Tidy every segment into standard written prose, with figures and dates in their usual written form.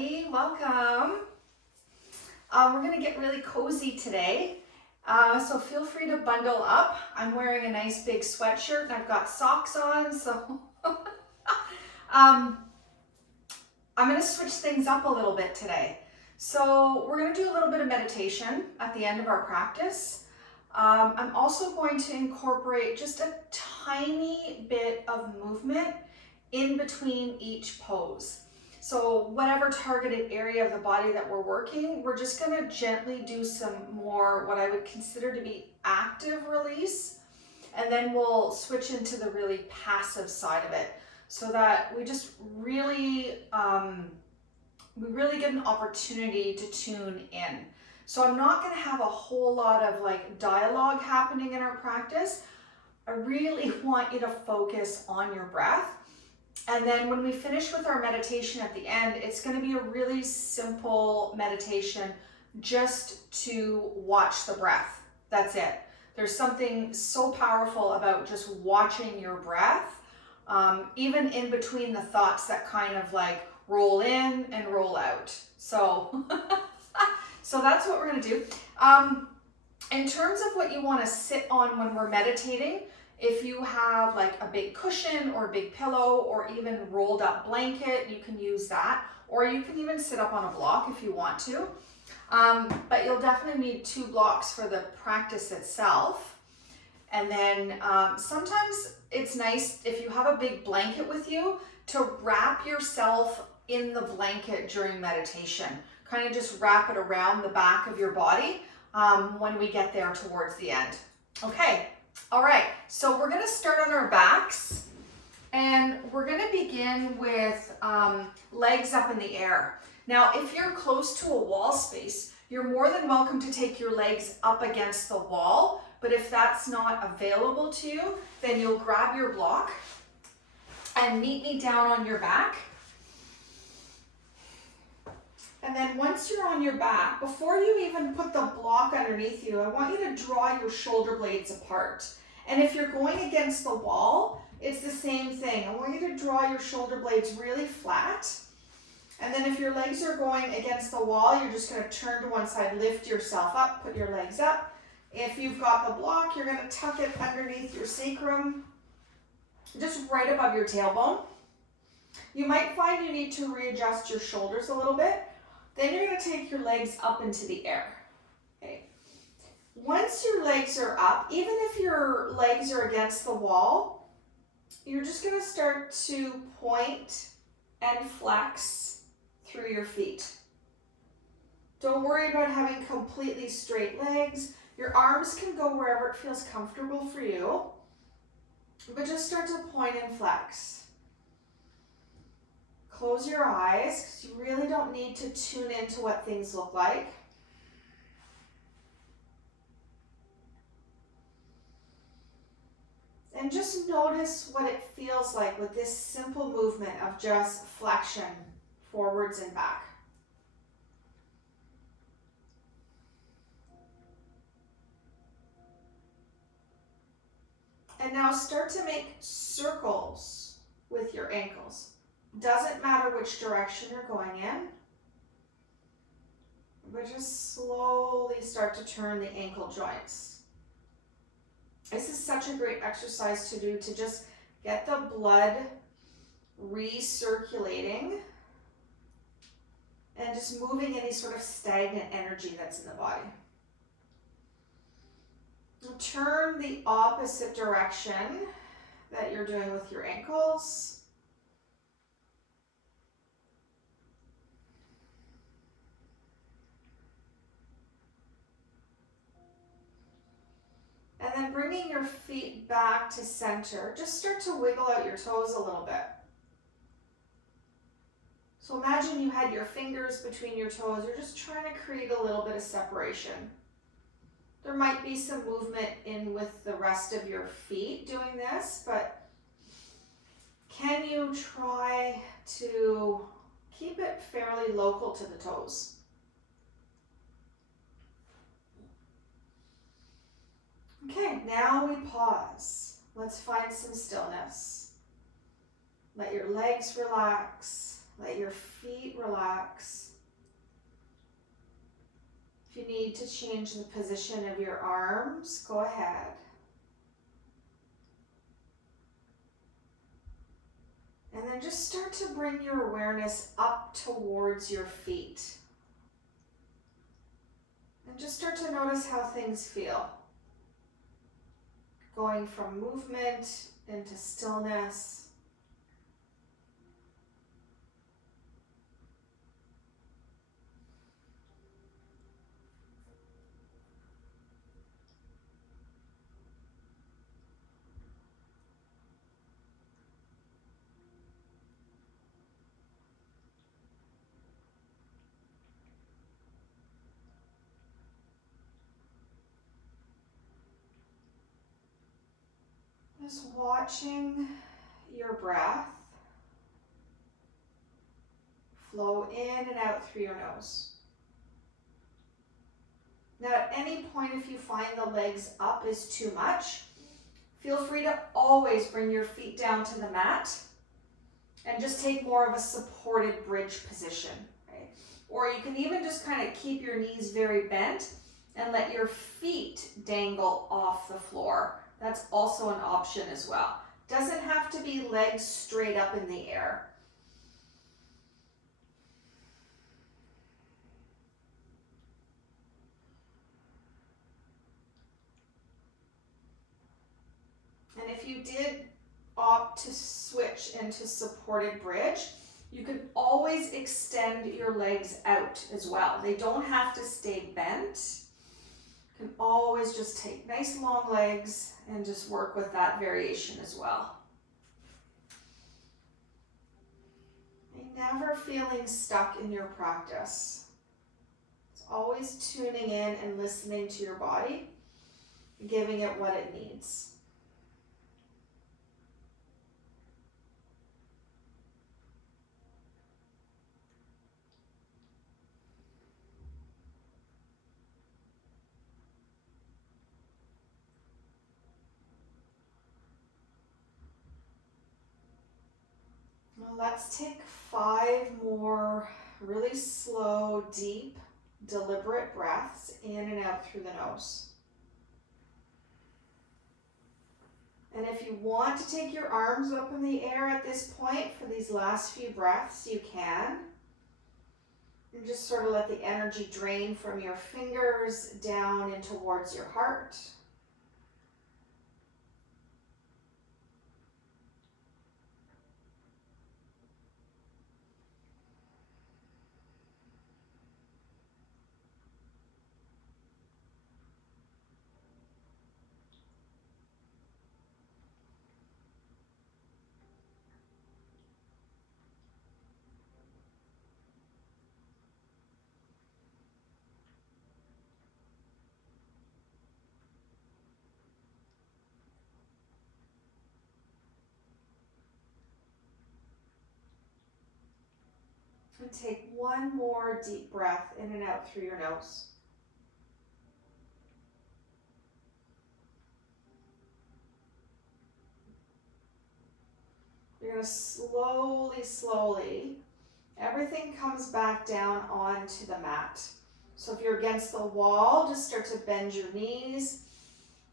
everybody, welcome. We're gonna get really cozy today, so feel free to bundle up. I'm wearing a nice big sweatshirt and I've got socks on, so I'm gonna switch things up a little bit today. So we're gonna do a little bit of meditation at the end of our practice. I'm also going to incorporate just a tiny bit of movement in between each pose. So whatever targeted area of the body that we're working, we're just going to gently do some more what I would consider to be active release, and then we'll switch into the really passive side of it so that we just really get an opportunity to tune in. So I'm not going to have a whole lot of like dialogue happening in our practice. I really want you to focus on your breath. And then when we finish with our meditation at the end, it's going to be a really simple meditation just to watch the breath. That's it. There's something so powerful about just watching your breath, even in between the thoughts that kind of like roll in and roll out. So, so that's what we're going to do. In terms of what you want to sit on when we're meditating, if you have like a big cushion or a big pillow or even rolled up blanket, you can use that. Or you can even sit up on a block if you want to. But you'll definitely need 2 blocks for the practice itself. And then sometimes it's nice if you have a big blanket with you to wrap yourself in the blanket during meditation. Kind of just wrap it around the back of your body when we get there towards the end. Okay. All right, so we're going to start on our backs, and we're going to begin with legs up in the air. Now, if you're close to a wall space, you're more than welcome to take your legs up against the wall, but if that's not available to you, then you'll grab your block and meet me down on your back. And then once you're on your back, before you even put the block underneath you, I want you to draw your shoulder blades apart. And if you're going against the wall, it's the same thing. I want you to draw your shoulder blades really flat. And then if your legs are going against the wall, you're just going to turn to one side, lift yourself up, put your legs up. If you've got the block, you're going to tuck it underneath your sacrum, just right above your tailbone. You might find you need to readjust your shoulders a little bit. Then you're going to take your legs up into the air. Okay. Once your legs are up, even if your legs are against the wall, you're just going to start to point and flex through your feet. Don't worry about having completely straight legs. Your arms can go wherever it feels comfortable for you, but just start to point and flex. Close your eyes, because you really don't need to tune into what things look like. And just notice what it feels like with this simple movement of just flexion forwards and back. And now start to make circles with your ankles. Doesn't matter which direction you're going in, but just slowly start to turn the ankle joints. This is such a great exercise to do to just get the blood recirculating and just moving any sort of stagnant energy that's in the body. Now turn the opposite direction that you're doing with your ankles. And then bringing your feet back to center, just start to wiggle out your toes a little bit. So imagine you had your fingers between your toes. You're just trying to create a little bit of separation. There might be some movement in with the rest of your feet doing this, but can you try to keep it fairly local to the toes? Okay, now we pause. Let's find some stillness. Let your legs relax. Let your feet relax. If you need to change the position of your arms, go ahead. And then just start to bring your awareness up towards your feet. And just start to notice how things feel. Going from movement into stillness. Just watching your breath flow in and out through your nose. Now at any point, if you find the legs up is too much, feel free to always bring your feet down to the mat and just take more of a supported bridge position, right? Or you can even just kind of keep your knees very bent and let your feet dangle off the floor. That's also an option as well. Doesn't have to be legs straight up in the air. And if you did opt to switch into supported bridge, you can always extend your legs out as well. They don't have to stay bent. You can always just take nice long legs and just work with that variation as well. Never feeling stuck in your practice. It's always tuning in and listening to your body, giving it what it needs. Well, let's take 5 more really slow, deep, deliberate breaths in and out through the nose. And if you want to take your arms up in the air at this point for these last few breaths, you can. And just sort of let the energy drain from your fingers down and towards your heart. And take one more deep breath in and out through your nose. You're going to slowly, everything comes back down onto the mat. So if you're against the wall, just start to bend your knees.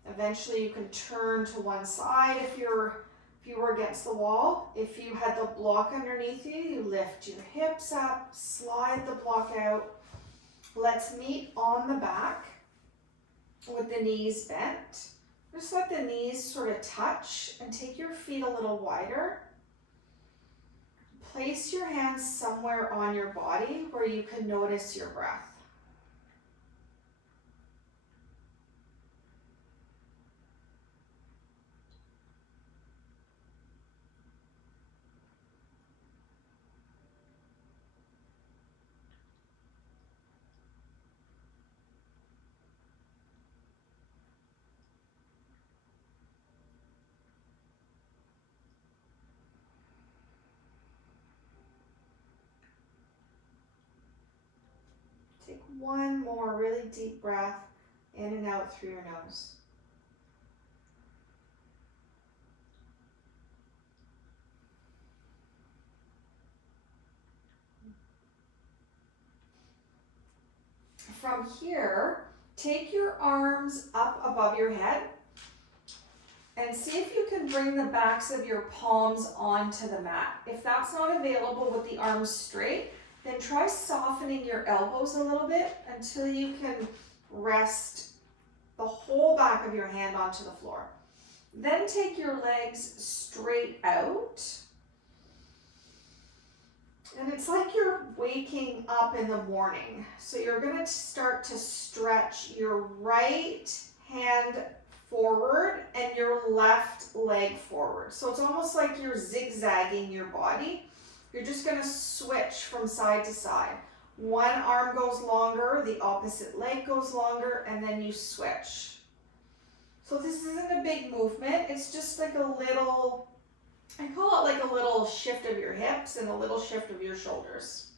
Eventually you can turn to one side if you were against the wall. If you had the block underneath you, you lift your hips up, slide the block out. Let's meet on the back with the knees bent. Just let the knees sort of touch and take your feet a little wider. Place your hands somewhere on your body where you can notice your breath. Take one more really deep breath in and out through your nose. from here, take your arms up above your head and see if you can bring the backs of your palms onto the mat. If that's not available with the arms straight, then try softening your elbows a little bit until you can rest the whole back of your hand onto the floor. Then take your legs straight out. And it's like you're waking up in the morning. So you're going to start to stretch your right hand forward and your left leg forward. So it's almost like you're zigzagging your body. You're just going to switch from side to side. One arm goes longer, the opposite leg goes longer, and then you switch. So this isn't a big movement. It's just like a little, I call it like a little shift of your hips and a little shift of your shoulders.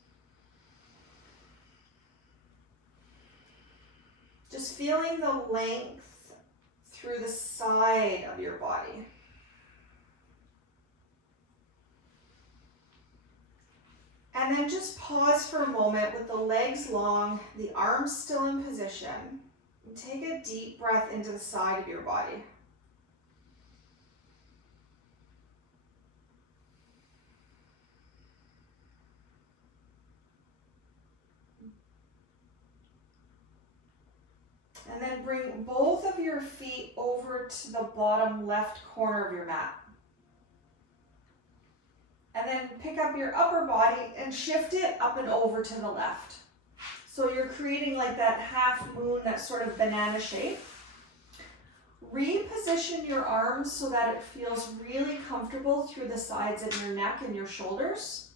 Just feeling the length through the side of your body. And then just pause for a moment with the legs long, the arms still in position. And take a deep breath into the side of your body. And then bring both of your feet over to the bottom left corner of your mat. And then pick up your upper body and shift it up and over to the left. So you're creating like that half moon, that sort of banana shape. Reposition your arms so that it feels really comfortable through the sides of your neck and your shoulders.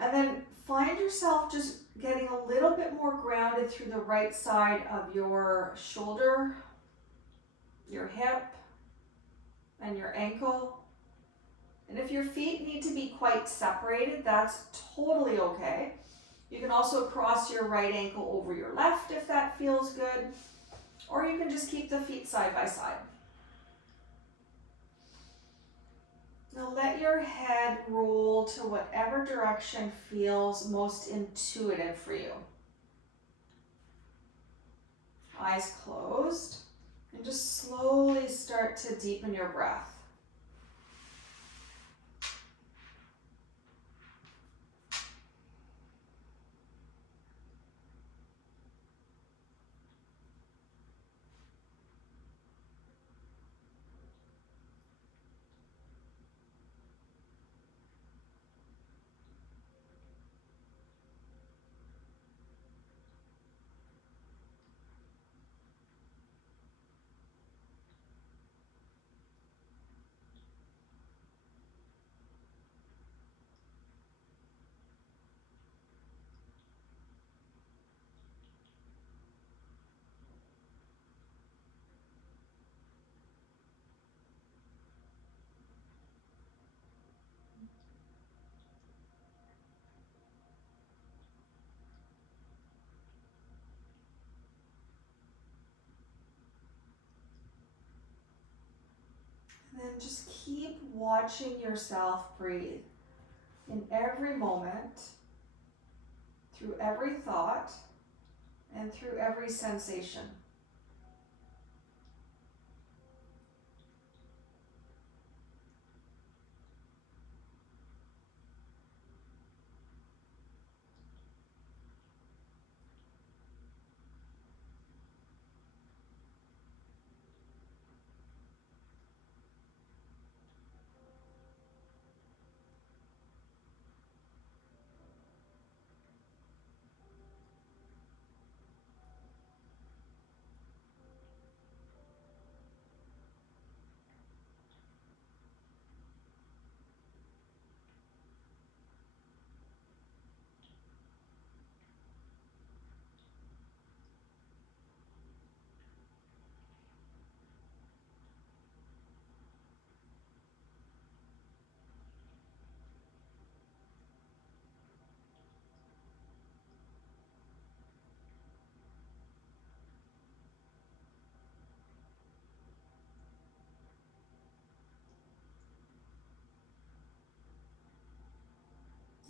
And then find yourself just getting a little bit more grounded through the right side of your shoulder, your hip, and your ankle. And if your feet need to be quite separated, that's totally okay. You can also cross your right ankle over your left if that feels good, or you can just keep the feet side by side. Now let your head roll to whatever direction feels most intuitive for you. Eyes closed, and just slowly start to deepen your breath. And then just keep watching yourself breathe in every moment, through every thought, and through every sensation.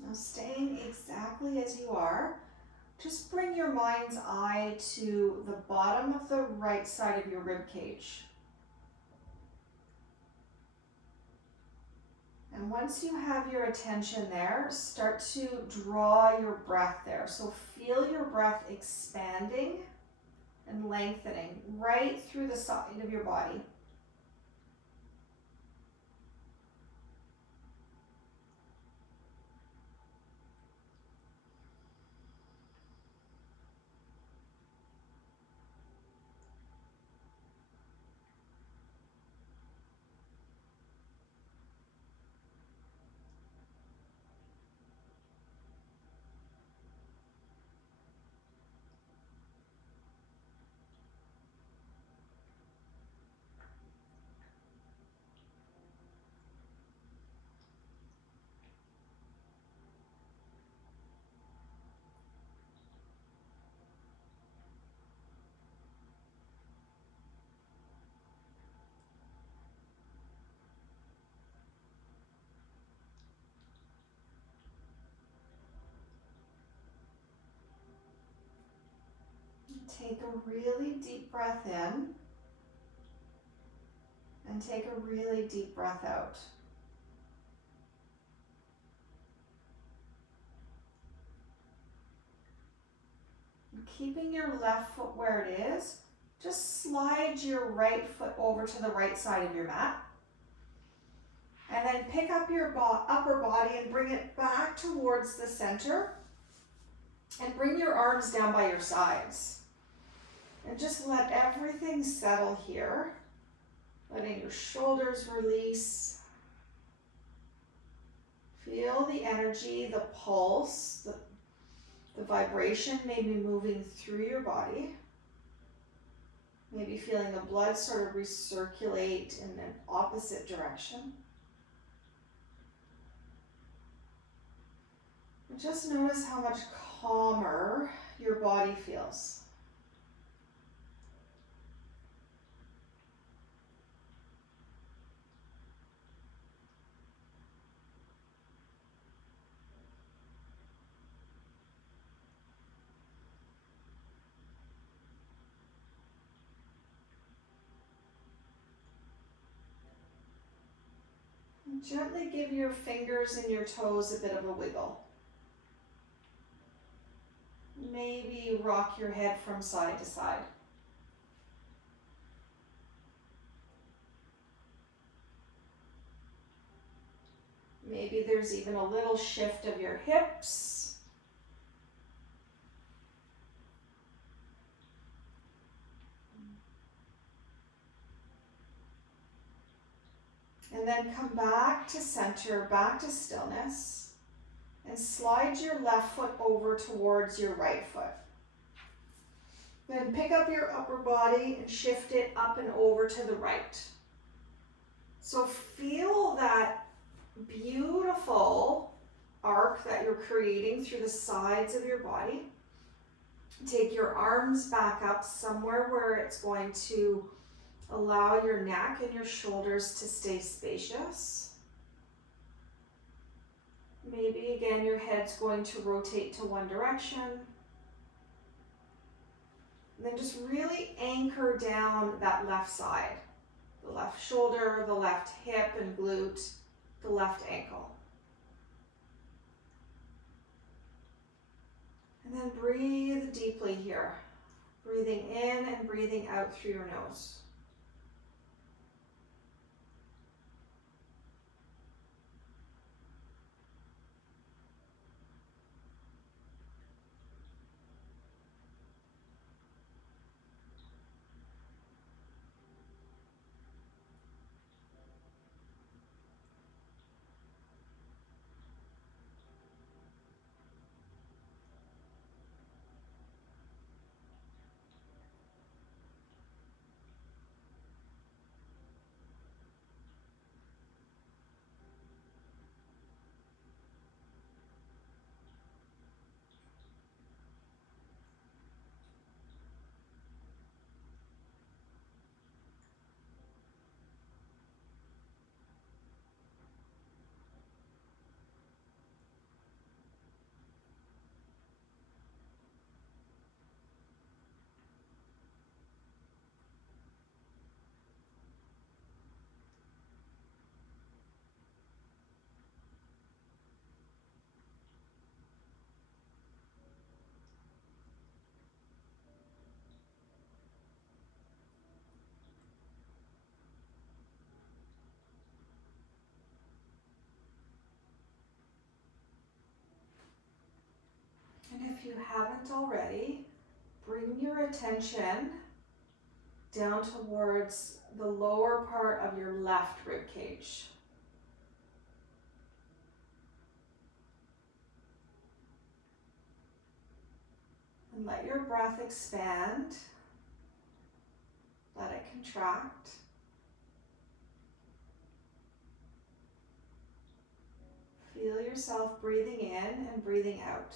Now staying exactly as you are, Just bring your mind's eye to the bottom of the right side of your rib cage. And once you have your attention there, start to draw your breath there. So feel your breath expanding and lengthening right through the side of your body. Take a really deep breath in and take a really deep breath out. And keeping your left foot where it is, just slide your right foot over to the right side of your mat. And then pick up your upper body and bring it back towards the center. And bring your arms down by your sides. And just let everything settle here. Letting your shoulders release. Feel the energy, the pulse, the vibration maybe moving through your body. Maybe feeling the blood sort of recirculate in an opposite direction. And just notice how much calmer your body feels. And gently give your fingers and your toes a bit of a wiggle. Maybe rock your head from side to side. Maybe there's even a little shift of your hips. And then come back to center, back to stillness, and slide your left foot over towards your right foot. Then pick up your upper body and shift it up and over to the right. So feel that beautiful arc that you're creating through the sides of your body. Take your arms back up somewhere where it's going to allow your neck and your shoulders to stay spacious. Maybe again your head's going to rotate to one direction. And then just really anchor down that left side. The left shoulder, the left hip and glute, the left ankle. And then breathe deeply here. Breathing in and breathing out through your nose. And if you haven't already, bring your attention down towards the lower part of your left rib cage. And let your breath expand. Let it contract. Feel yourself breathing in and breathing out.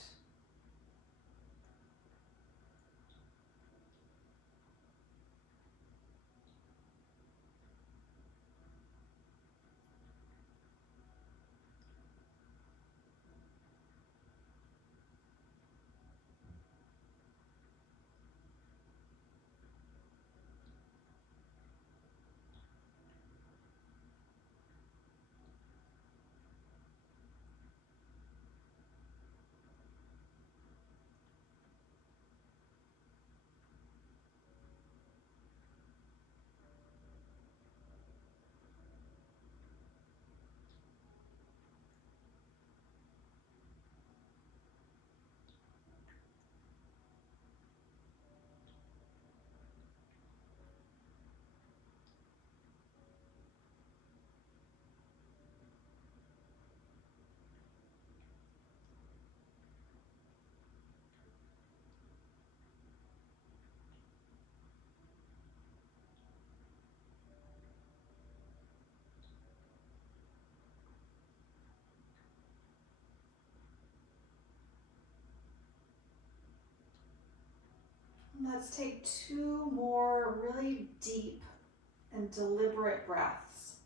Let's take 2 more really deep and deliberate breaths.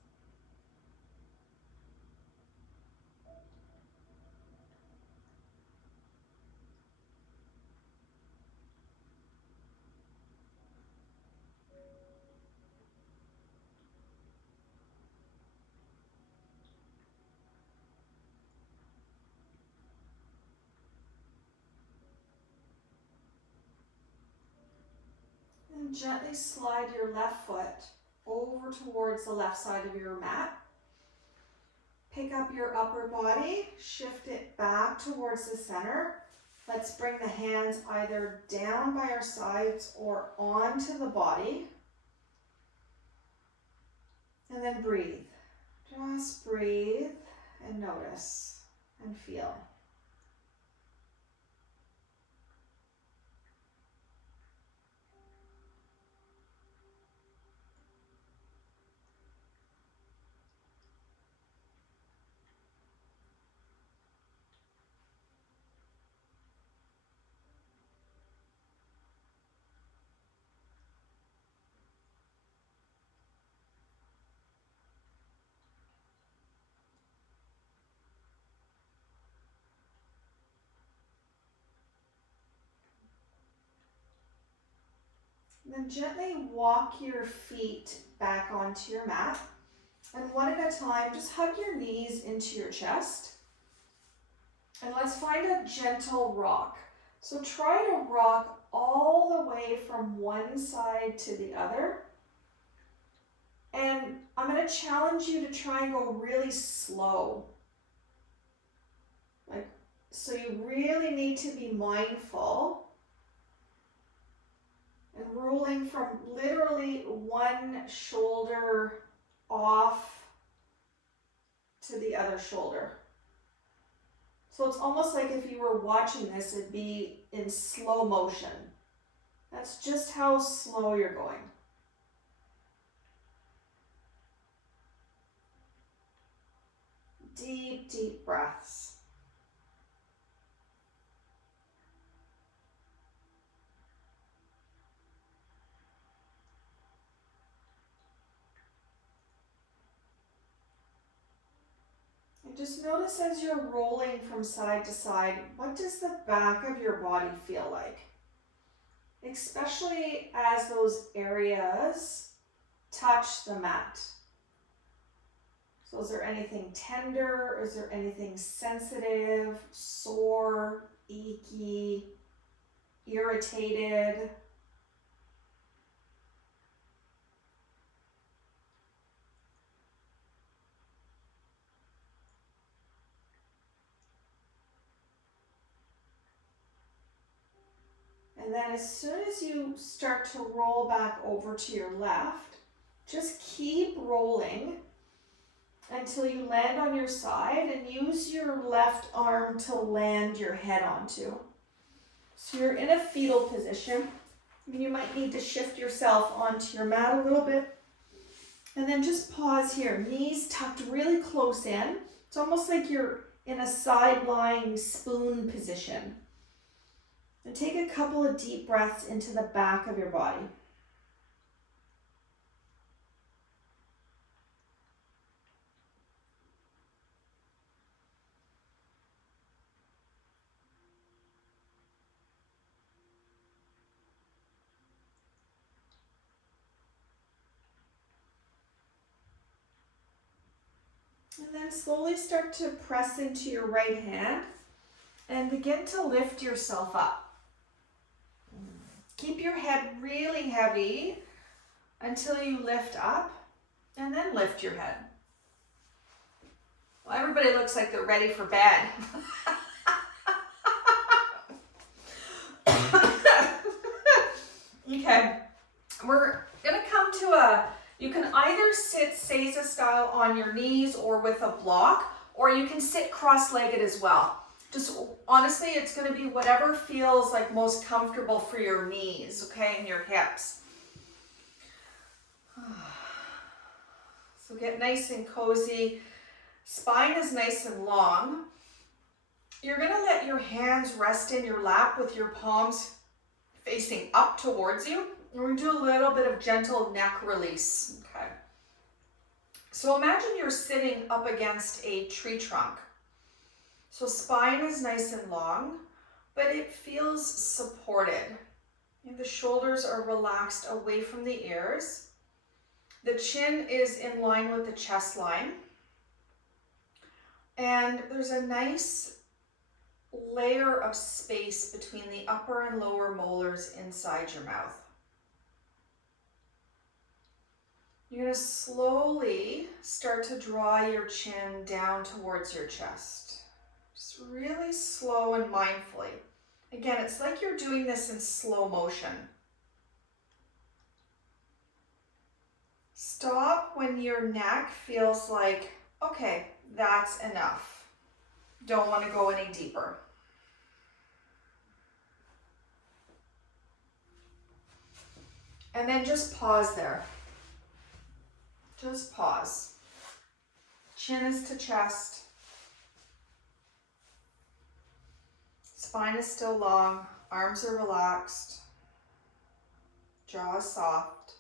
And gently slide your left foot over towards the left side of your mat. Pick up your upper body, shift it back towards the center. Let's bring the hands either down by our sides or onto the body. And then breathe. Just breathe and notice and feel. Then gently walk your feet back onto your mat. And one at a time, just hug your knees into your chest. And let's find a gentle rock. So try to rock all the way from one side to the other. And I'm going to challenge you to try and go really slow. So you really need to be mindful and rolling from literally one shoulder off to the other shoulder. So it's almost like if you were watching this, it'd be in slow motion. That's just how slow you're going. Deep, deep breaths. And just notice as you're rolling from side to side, what does the back of your body feel like? Especially as those areas touch the mat. So is there anything tender? Is there anything sensitive, sore, achy, irritated? And then as soon as you start to roll back over to your left, just keep rolling until you land on your side and use your left arm to land your head onto. So you're in a fetal position. You might need to shift yourself onto your mat a little bit. And then just pause here, knees tucked really close in. It's almost like you're in a side-lying spoon position. And take a couple of deep breaths into the back of your body. And then slowly start to press into your right hand and begin to lift yourself up. Keep your head really heavy until you lift up, and then lift your head. Well, everybody looks like they're ready for bed. Okay, we're gonna come to you can either sit Seiza style on your knees or with a block, or you can sit cross-legged as well. Just honestly, it's going to be whatever feels like most comfortable for your knees, okay, and your hips. So get nice and cozy. Spine is nice and long. You're going to let your hands rest in your lap with your palms facing up towards you. We're going to do a little bit of gentle neck release, okay? So imagine you're sitting up against a tree trunk. So spine is nice and long, but it feels supported. And the shoulders are relaxed away from the ears. The chin is in line with the chest line. And there's a nice layer of space between the upper and lower molars inside your mouth. You're going to slowly start to draw your chin down towards your chest. Just really slow and mindfully. Again, it's like you're doing this in slow motion. Stop when your neck feels like, okay, that's enough. Don't want to go any deeper. And then just pause there. Just pause. Chin is to chest. Spine is still long. Arms are relaxed. Jaw is soft.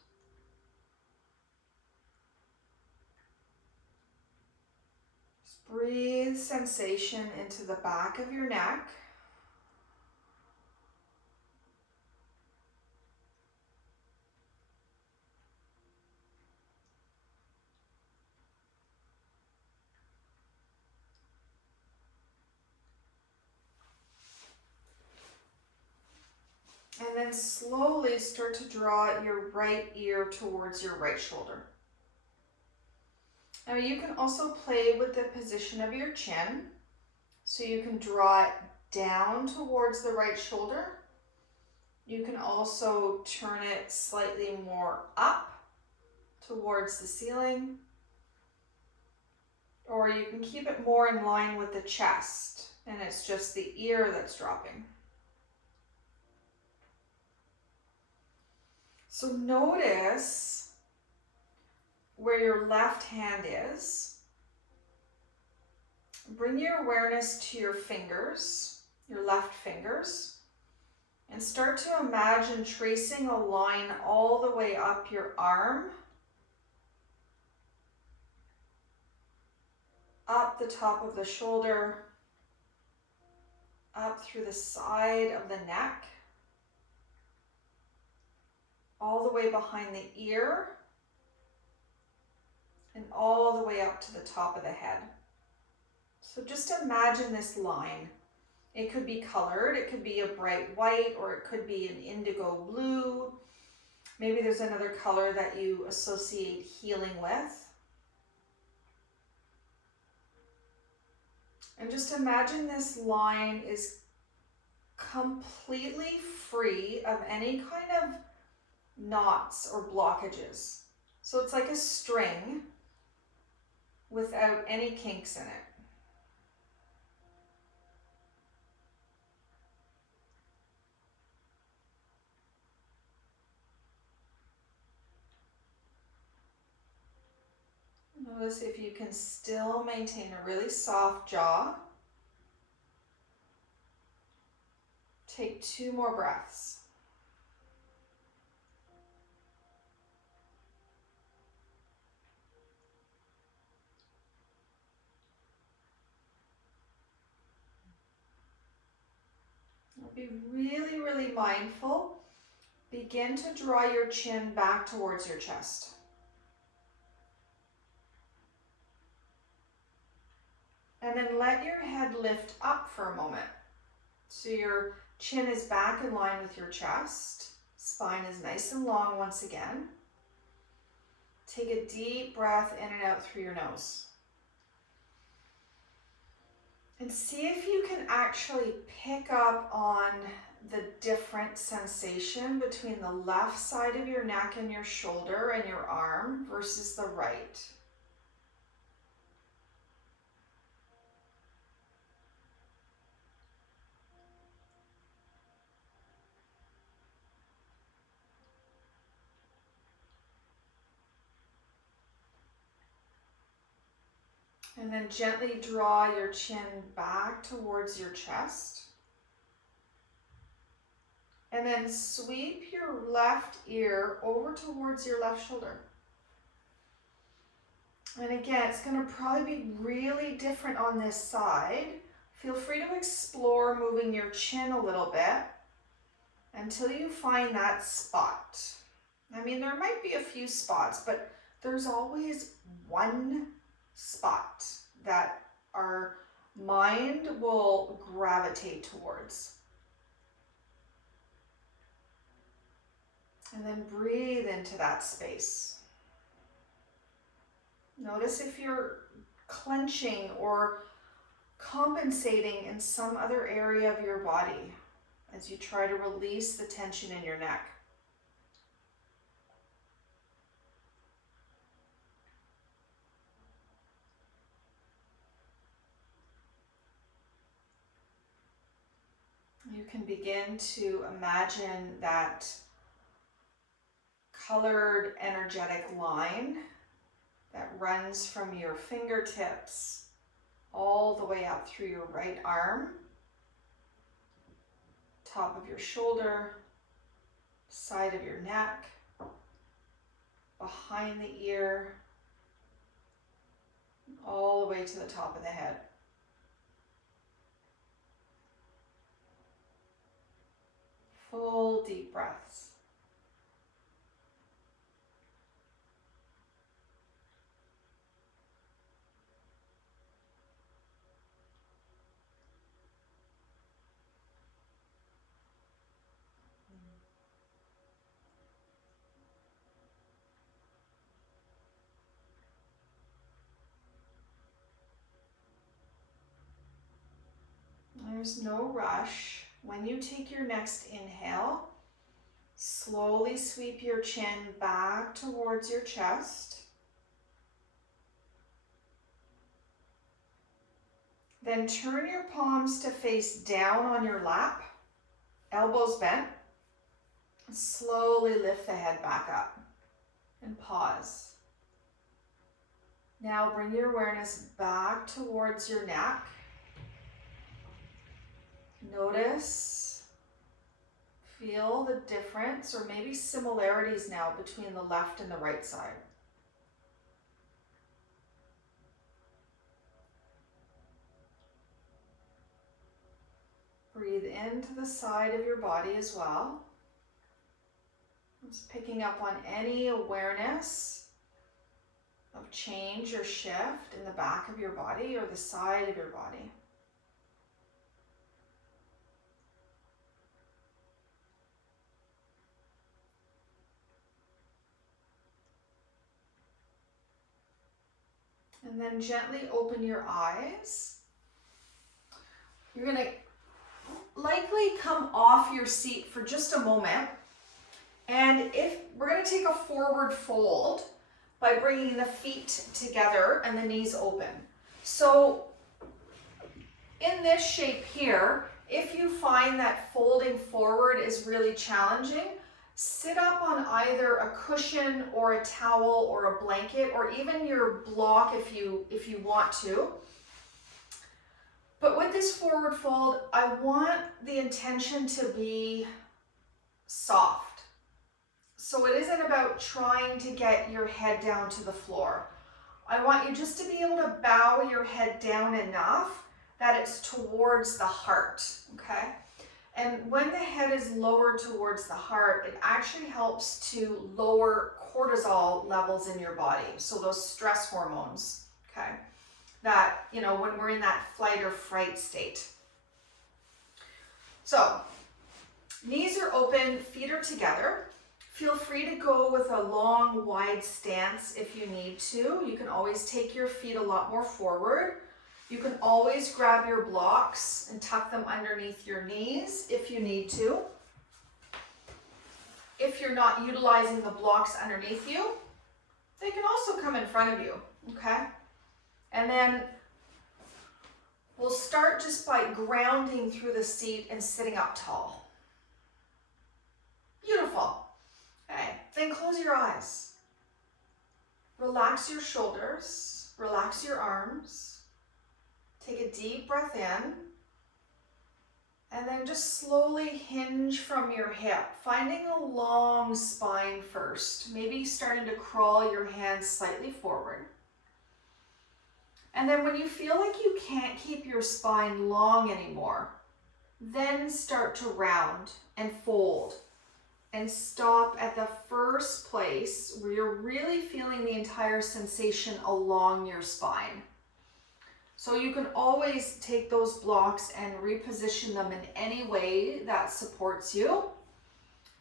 Just breathe sensation into the back of your neck. And then slowly start to draw your right ear towards your right shoulder. Now you can also play with the position of your chin. So you can draw it down towards the right shoulder. You can also turn it slightly more up towards the ceiling. Or you can keep it more in line with the chest, and it's just the ear that's dropping. So notice where your left hand is. Bring your awareness to your fingers, your left fingers, and start to imagine tracing a line all the way up your arm, up the top of the shoulder, up through the side of the neck, all the way behind the ear, and all the way up to the top of the head. So just imagine this line. It could be colored, it could be a bright white, or it could be an indigo blue. Maybe there's another color that you associate healing with. And just imagine this line is completely free of any kind of knots or blockages. So it's like a string without any kinks in it. Notice if you can still maintain a really soft jaw. Take 2 more breaths. Be really, really mindful. Begin to draw your chin back towards your chest. And then let your head lift up for a moment. So your chin is back in line with your chest. Spine is nice and long once again. Take a deep breath in and out through your nose. And see if you can actually pick up on the different sensation between the left side of your neck and your shoulder and your arm versus the right. And then gently draw your chin back towards your chest. And then sweep your left ear over towards your left shoulder. And again, it's going to probably be really different on this side. Feel free to explore moving your chin a little bit until you find that spot. I mean, there might be a few spots, but there's always one spot that our mind will gravitate towards. And then breathe into that space. Notice if you're clenching or compensating in some other area of your body as you try to release the tension in your neck. You can begin to imagine that colored energetic line that runs from your fingertips all the way up through your right arm, top of your shoulder, side of your neck, behind the ear, all the way to the top of the head. Full deep breaths. There's no rush. When you take your next inhale, slowly sweep your chin back towards your chest. Then turn your palms to face down on your lap, elbows bent. Slowly lift the head back up and pause. Now bring your awareness back towards your neck. Notice, feel the difference or maybe similarities now between the left and the right side. Breathe into the side of your body as well. Just picking up on any awareness of change or shift in the back of your body or the side of your body. And then gently open your eyes. You're going to, like likely come off your seat for just a moment. And if we're going to take a forward fold by bringing the feet together and the knees open. So in this shape here, if you find that folding forward is really challenging, sit up on either a cushion or a towel or a blanket or even your block if you want to. But with this forward fold, I want the intention to be soft. So it isn't about trying to get your head down to the floor. I want you just to be able to bow your head down enough that it's towards the heart, okay? And when the head is lowered towards the heart, it actually helps to lower cortisol levels in your body. So those stress hormones, okay? That, you know, when we're in that flight or fright state. So, knees are open, feet are together. Feel free to go with a long, wide stance if you need to. You can always take your feet a lot more forward. You can always grab your blocks and tuck them underneath your knees if you need to. If you're not utilizing the blocks underneath you, they can also come in front of you, okay? And then we'll start just by grounding through the seat and sitting up tall. Beautiful. Okay, then close your eyes. Relax your shoulders, relax your arms. Take a deep breath in. And then just slowly hinge from your hip, finding a long spine first. Maybe starting to crawl your hands slightly forward. And then when you feel like you can't keep your spine long anymore, then start to round and fold and stop at the first place where you're really feeling the entire sensation along your spine. So you can always take those blocks and reposition them in any way that supports you. You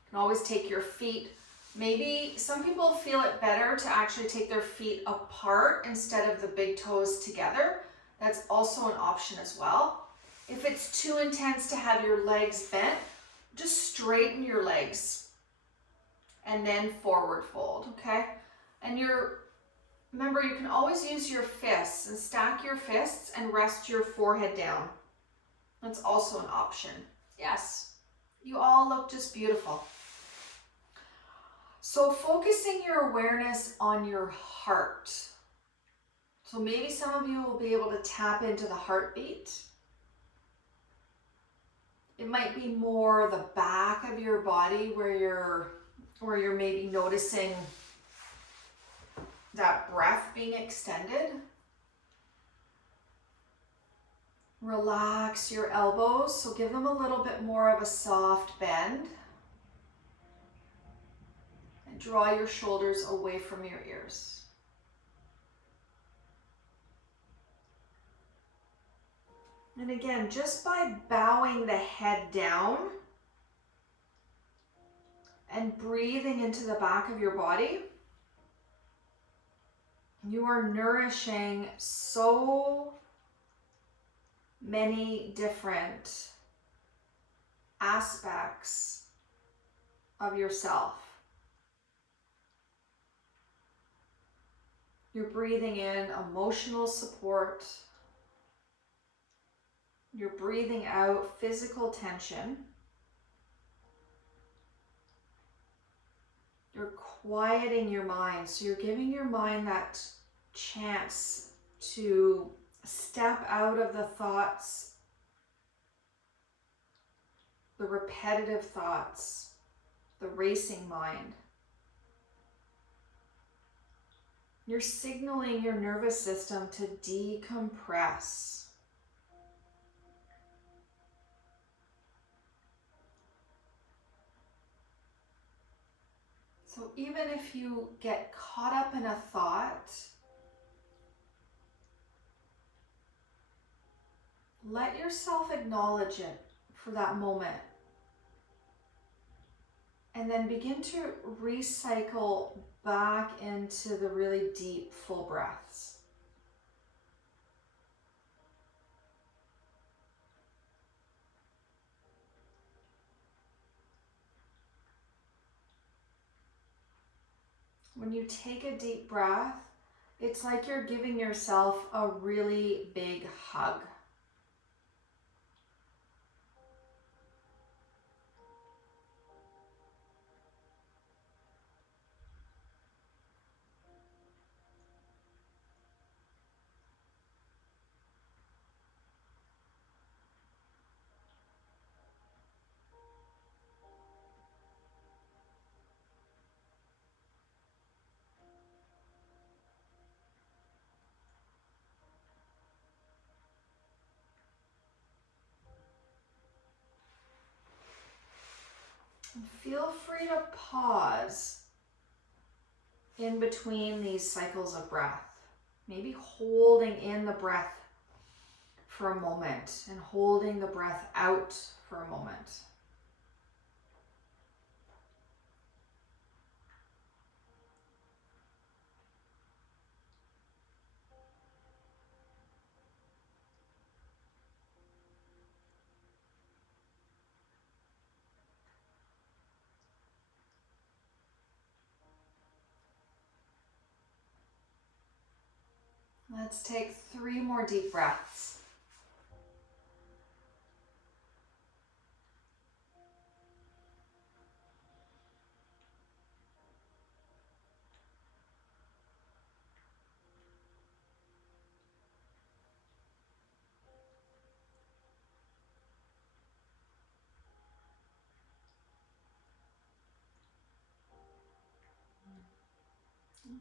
can always take your feet. Maybe some people feel it better to actually take their feet apart instead of the big toes together. That's also an option as well. If it's too intense to have your legs bent, just straighten your legs and then forward fold, okay? And remember, you can always use your fists and stack your fists and rest your forehead down. That's also an option. Yes, you all look just beautiful. So focusing your awareness on your heart. So maybe some of you will be able to tap into the heartbeat. It might be more the back of your body where you're maybe noticing that breath being extended. Relax your elbows, so give them a little bit more of a soft bend. And draw your shoulders away from your ears. And again, just by bowing the head down and breathing into the back of your body, you are nourishing so many different aspects of yourself. You're breathing in emotional support. You're breathing out physical tension. You're quieting your mind. So you're giving your mind that chance to step out of the thoughts, the repetitive thoughts, the racing mind. You're signaling your nervous system to decompress. So even if you get caught up in a thought, let yourself acknowledge it for that moment. And then begin to recycle back into the really deep, full breaths. When you take a deep breath, it's like you're giving yourself a really big hug. And feel free to pause in between these cycles of breath. Maybe holding in the breath for a moment and holding the breath out for a moment. Let's take 3 more deep breaths.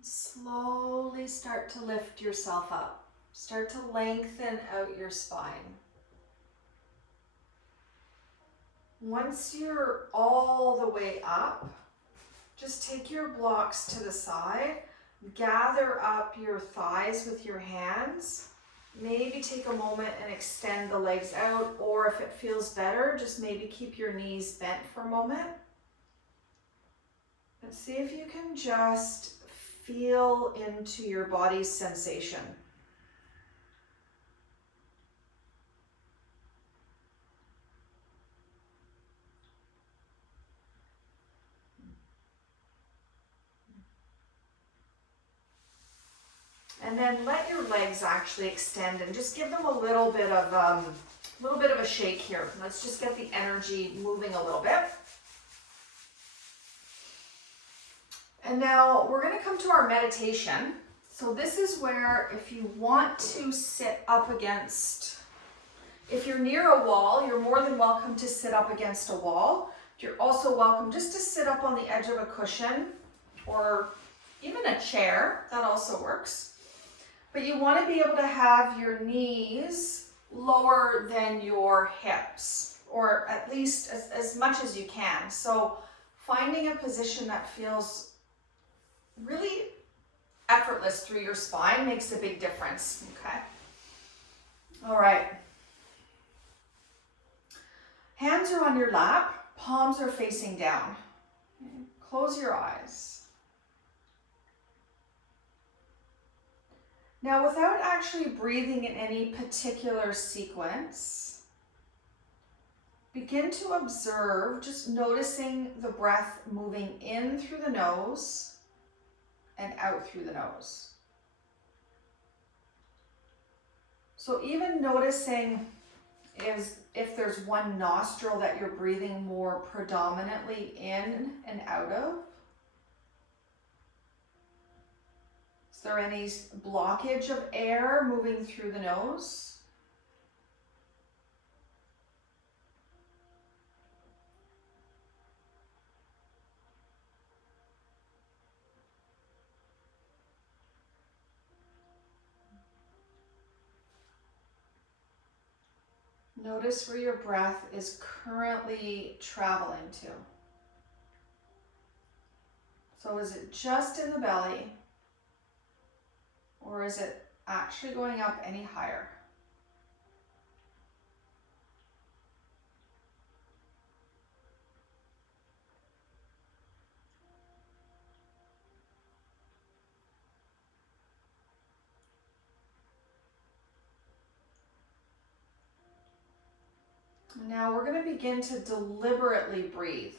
Slowly start to lift yourself up. Start to lengthen out your spine. Once you're all the way up, just take your blocks to the side, gather up your thighs with your hands, maybe take a moment and extend the legs out, or if it feels better, just maybe keep your knees bent for a moment. And see if you can just feel into your body's sensation. And then let your legs actually extend and just give them a little bit of a shake here. Let's just get the energy moving a little bit. And now we're going to come to our meditation. So this is where if you want to sit up against, if you're near a wall, you're more than welcome to sit up against a wall. You're also welcome just to sit up on the edge of a cushion or even a chair. That also works. But you want to be able to have your knees lower than your hips, or at least as much as you can. So finding a position that feels really effortless through your spine makes a big difference, okay? All right. Hands are on your lap, palms are facing down. Okay. Close your eyes. Now, without actually breathing in any particular sequence, begin to observe, just noticing the breath moving in through the nose and out through the nose. So even noticing if there's one nostril that you're breathing more predominantly in and out of. Is there any blockage of air moving through the nose? Notice where your breath is currently traveling to. So is it just in the belly, or is it actually going up any higher? Now we're going to begin to deliberately breathe.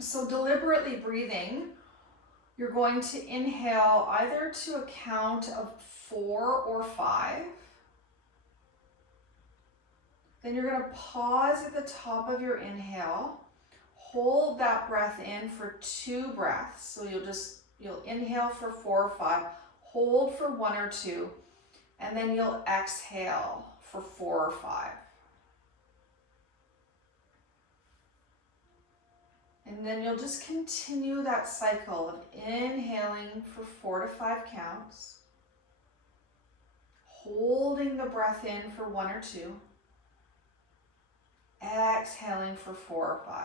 So deliberately breathing, You're going to inhale either to a count of 4 or 5. Then you're going to pause at the top of your inhale. Hold that breath in for 2 breaths. So you'll inhale for 4 or 5, hold for 1 or 2, and then you'll exhale for 4 or 5. And then you'll just continue that cycle of inhaling for 4 to 5 counts, holding the breath in for 1 or 2, exhaling for 4 or 5.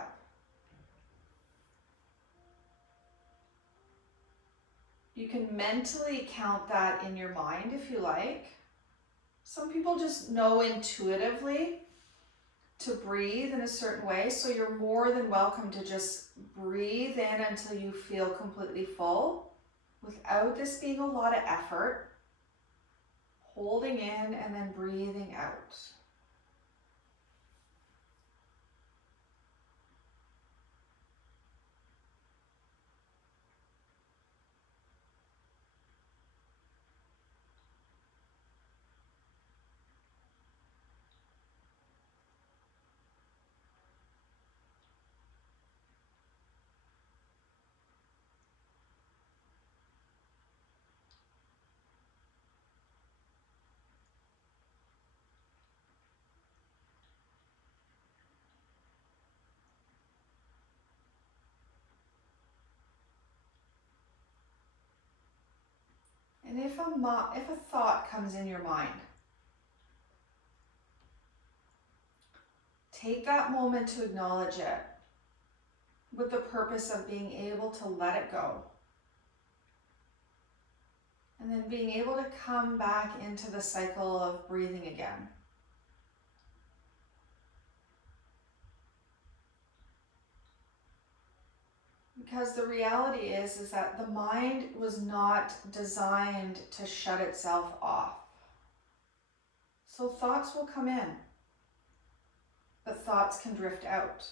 You can mentally count that in your mind if you like. Some people just know intuitively to breathe in a certain way, so you're more than welcome to just breathe in until you feel completely full without this being a lot of effort. Holding in and then breathing out. And if a thought comes in your mind, take that moment to acknowledge it with the purpose of being able to let it go. And then being able to come back into the cycle of breathing again. Because the reality is that the mind was not designed to shut itself off. So thoughts will come in, but thoughts can drift out.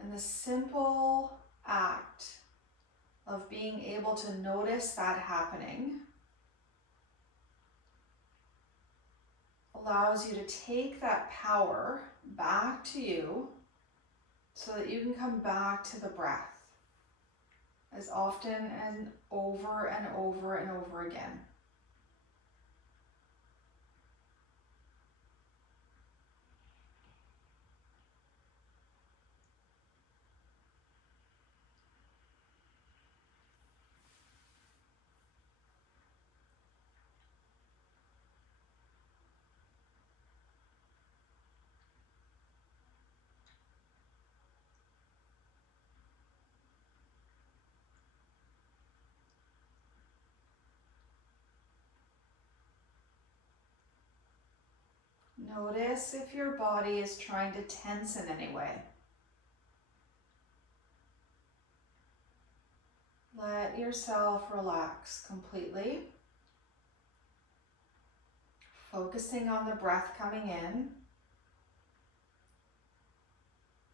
And the simple act of being able to notice that happening allows you to take that power back to you so that you can come back to the breath as often and over and over and over again. Notice if your body is trying to tense in any way. Let yourself relax completely, focusing on the breath coming in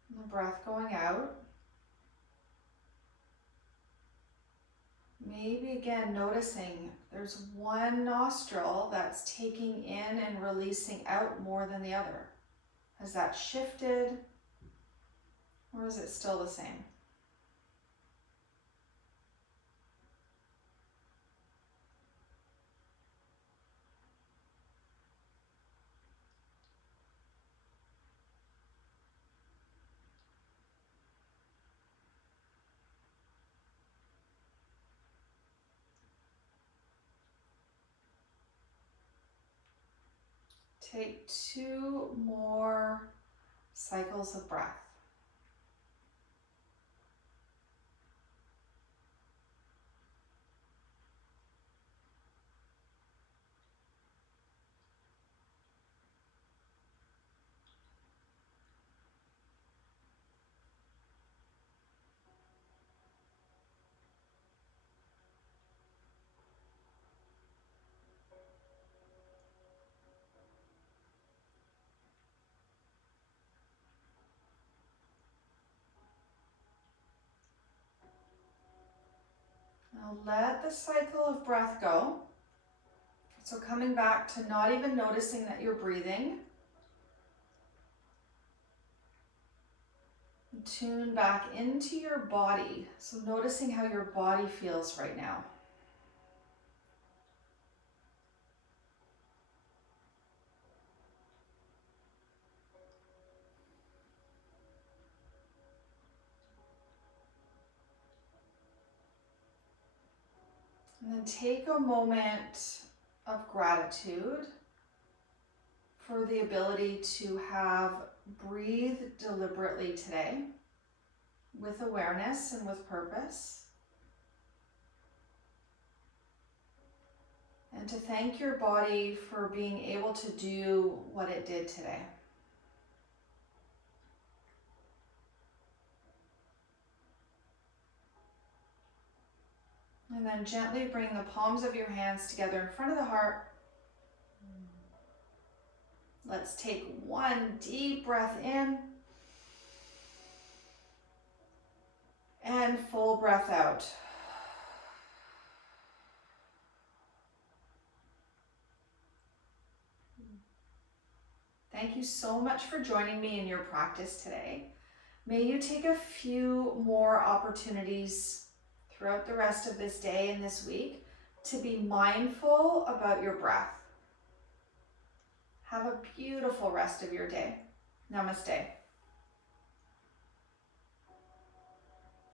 and the breath going out. Maybe again noticing there's one nostril that's taking in and releasing out more than the other. Has that shifted, or is it still the same? Take 2 more cycles of breath. Now let the cycle of breath go. So coming back to not even noticing that you're breathing. And tune back into your body. So noticing how your body feels right now. And then take a moment of gratitude for the ability to have breathed deliberately today with awareness and with purpose. And to thank your body for being able to do what it did today. And then gently bring the palms of your hands together in front of the heart. Let's take one deep breath in and full breath out. Thank you so much for joining me in your practice today. May you take a few more opportunities throughout the rest of this day and this week to be mindful about your breath. Have a beautiful rest of your day. Namaste.